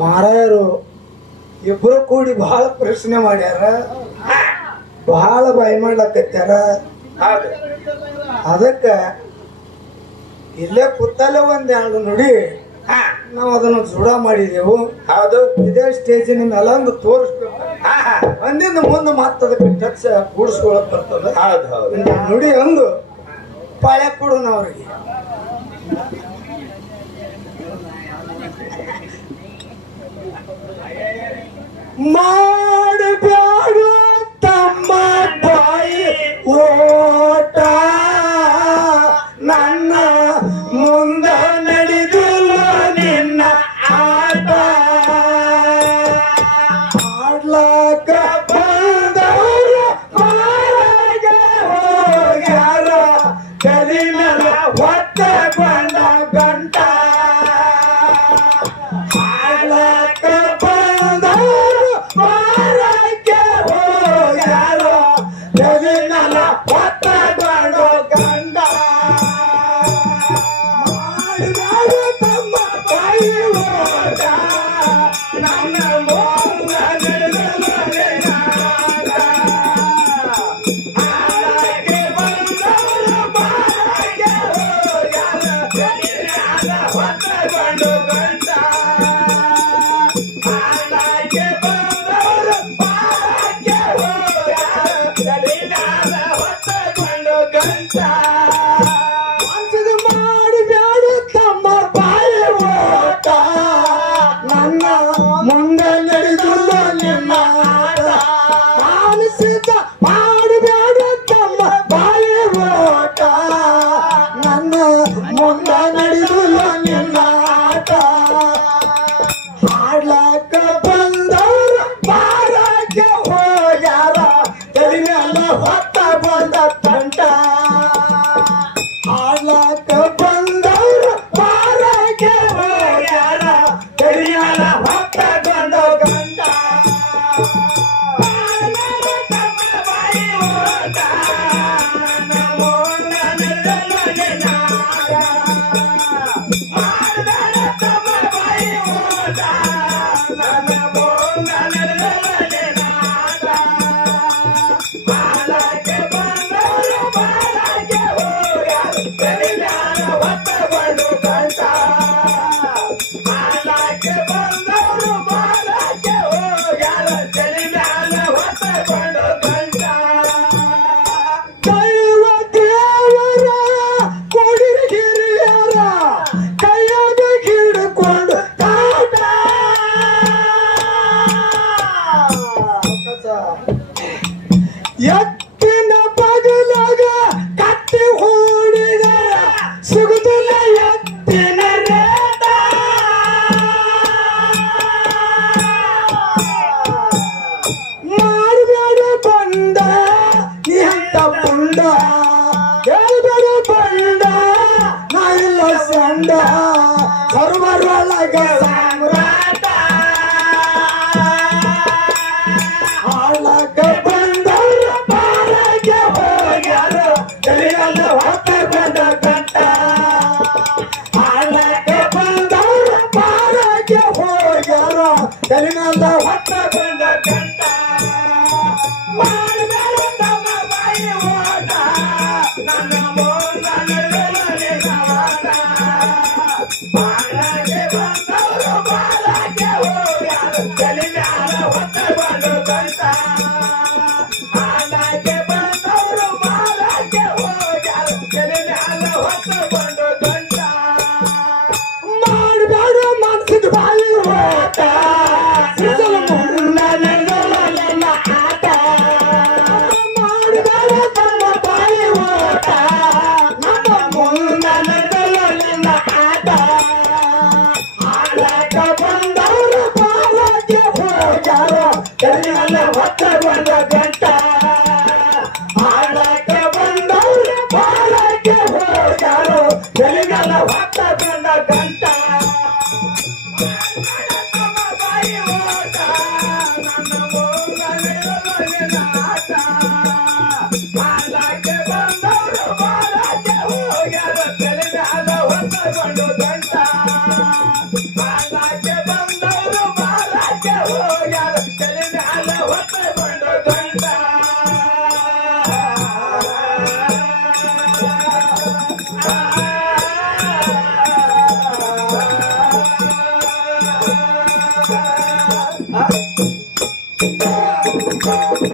ಮಾರಾಯರು ಇಬ್ರು ಕೂಡಿ ಬಹಳ ಪ್ರಶ್ನೆ ಮಾಡ್ಯಾರ, ಬಹಳ ಬಾಯಿ ಮಾಡ್ಲಕತ್ಯಾರ. ಅದಕ್ಕ ಇಲ್ಲೇ ಕೂತಲ್ಲೇ ಒಂದೆರಡು ನುಡಿ ನಾವು ಅದನ್ನು ಜುಡ ಮಾಡಿದೆವು. ಹೌದು, ಇದೇ ಸ್ಟೇಜಿನ ಮೇಲೆ ಒಂದು ತೋರಿಸ್ಬೇಕು. ಅಂದಿಂದ ಮುಂದೆ ಮತ್ತದಕ್ಕೆ ಟಚ್ ಕೂಡಿಸ್ಕೊಳಕ್ ಬರ್ತದ. ಹೌದು ಹೌದು. ನುಡಿ ಒಂದು ಪಾಳ್ಯ ಕೊಡೋಣ ಅವ್ರಿಗೆ. ಮಾಡಬ್ಯಾಡು ತಮ್ಮ ಬಾಯಿ ಓಟ, ನನ್ನ ಮುಂದ ನಡೆದಿಲ್ಲ ನಿನ್ನ ಆಟ. ಆಡ್ಲಾಕ ಬಂದವರು ಮಾರಾಗೆ ಹೋಗ್ಯಾರ, ಕಲಿನಲ ಹೊತ್ತ ಬಂದ ಗಂಟ. ಆಡ್ಲಾಕ ಬಂದವರು ಮಾರಾಗೆ ಹೋಗ್ಯಾರ, ಕಲಿನಲ ಹೊತ್ತ ಬಂದ ಗಂಡ. ಮಾಡಿದಾರು ತಮ್ಮ ಬಾಯಿ ಓಟ, ನನ್ನ ಮುಂದ ನಡೆದಲ್ಲ ನಿನ್ನ ಆಟ. ಆಡಕ್ಕೆ ಬಂದವರು ಮಾರಾಗೆ ಹೋಗ್ಯಾರ, ಕಲಿನಲ ಹೊತ್ತ ಬಂದ ಗಂಡ. ಆಡಕ್ಕೆ ಬಂದವರು ಮಾರಾಗೆ ಹೋಗ್ಯಾರ, ಕಲಿನಲ ಹೊತ್ತ ಬಂದ ಗಂಡ. ಮಾಡಬ್ಯಾಡು ತಮ್ಮ ಬಾಯಿ ಓಟ, ನನ್ನ ಮುಂದೆ ನಡೆದಿಲ್ಲ ನಿನ್ನ ಆಟ. ಮಾನಸಿಕ ಮಾಡಬ್ಯಾಡು ತಮ್ಮ ಬಾಯಿ ಓಟ, ನನ್ನ ಮುಂದೆ ನಡೆದಿಲ್ಲ ನಿನ್ನ ಆಟ. ಹಾಡ್ಲಾಕ ಬಂದವರು ಮಾರಾಗೆ ಹೋಗ್ಯಾರ, ಕಲಿನೆಲ್ಲ ಹೊತ್ತ ಬಂದ ತಂಟ. ಹಾಡ್ಲಾಕ ಬಂದವರು ಮಾರಾಗೆ ಹೋಗ್ಯಾರ, ಕಲಿಯಾಲ ಹೊತ್ತ ಬಂದ ಗಂಡ. ತಮ್ಮ ಬಾಯಿ ಓಟ, ನನ್ನ ಮುಂದ ನಡೆದಲ್ಲ ನಿನ್ನ ಆಟ. ಮಾಡಬೇಡ ತಮ್ಮ ಬಾಯಿ ಓಟ, ನನ್ನ ಮುಂದ ನಡೆದಲ್ಲ ನಿನ್ನ ಆಟ. ಹಾಡಕ್ಕೆ ಬಂದವರು ಮಾರಾಗೆ ಹೋಗ್ಯಾರ, ಕಲಿಯಾಲ ಹೊತ್ತ ಬಂದ ಗಂಡ. ಹಾಡಕ್ಕೆ ಬಂದವರು ಮಾರಾಗೆ ಹೋಗ್ಯಾರ, ಕಲಿಯಾಲ ಹೊತ್ತ ಬಂದ ಗಂಡ. ದೈವ ದೇವರ ಕೊಡಿ ಹಿರಿಯರ ಕೈಯಾಗ ಹಿಡ್ಕೊಂಡು ಕಾಟ. ಎತ್ತಿನ ಬಗಲಾಗ ಕತ್ತಿ ಹೂಡಿದರ ಸಿಗುದಿಲ್ಲ ಎತ್ತಿನ ರೇಟ. ಮಾಡಬೇಡ ಬಂದ ನೀ ಅಂತ ಪುಂಡ, ಹೇಳ್ಬೇಡ ಬಂದ ನಾ ಇಲ್ಲ ಸಂಡ, ಸರ್ವರೊಳಗ ಸಾಮ್ರಾಟ. ಹಾಳಾಗ ಬಂದವರು ಮಾರಾಗೆ ಹೋಗ್ಯಾರ, ಕಲಿಯಲ್ಲ ಹೊತ್ತ ಬಂದ ಗಂಟ. ಹಾಳಾಗ ಬಂದವರು ಮಾರಾಗೆ ಹೋಗ್ಯಾರ, ಕಲಿಯಲ್ಲ ಹೊತ್ತ ಬಂದ ಗಂಟ. ಮಾಡಬೇಡ ತಮ್ಮ ಬಾಯಿ ಓಟ, ನನ್ನ ಮುಂದ ನಡೆದಲ್ಲ ನಿನ್ನ ಆಟ. ಮಾರಾಗೆ ಬಂದವರು ಮಾರಾಗೆ ಹೋಗ್ಯಾರ, ಕಲಿಯಾಲ ಹೊತ್ತ ಬಂದ ಗಂಟ. ಹಾಡಕ್ಕೆ ಬಂದವರು ಮಾರಾಗೆ ಹೋಗ್ಯಾರ, ಕಲಿಯಾಲ ಹೊತ್ತ ಬಂದ ಗಂಟ. ಮಾಡಬೇಡ ಮನಸ್ಸಿನ ಬಾಯಿ ಓಟ, ಸಿಸಲು ಮುಂದ ನಡೆದಲ್ಲ ನಿನ್ನ ಆಟ. ಮಾಡಬೇಡ ತಮ್ಮ ಬಾಯಿ ಓಟ, ನಮ್ಮ ಮುಂದ ನಡೆದಲ್ಲ ನಿನ್ನ ಆಟ. ಹಾಡಕ್ಕೆ ಬಂದವರು ಮಾರಾಗೆ ಹೋಗ್ಯಾರ, ಕಲಿಯಾಲ ಹೊತ್ತ ಬಂದ ಗಂಟ. ಹಾಡಕ್ಕೆ ಬಂದವರು ಮಾರಾಗೆ ಹೋಗ್ಯಾರ, ಕಲಿಯಾಲ ಹೊತ್ತ ಬಂದ ಗಂಟ. ತಮ್ಮ ಬಾಯಿ ಓಟ, ನನ್ನ ಮುಂದ ನಡೆದಲ್ಲ ನಿನ್ನ ಆಟ. ಹಾಡಕ್ಕೆ ಬಂದವರು ಮಾರಾಗೆ ಹೋಗ್ಯಾರ, ಕಲಿಯಾಲ ಹೊತ್ತ ಬಂದ ಗಂಟ. ಹಾಡಕ್ಕೆ ಬಂದವರು ಯಾಕೆ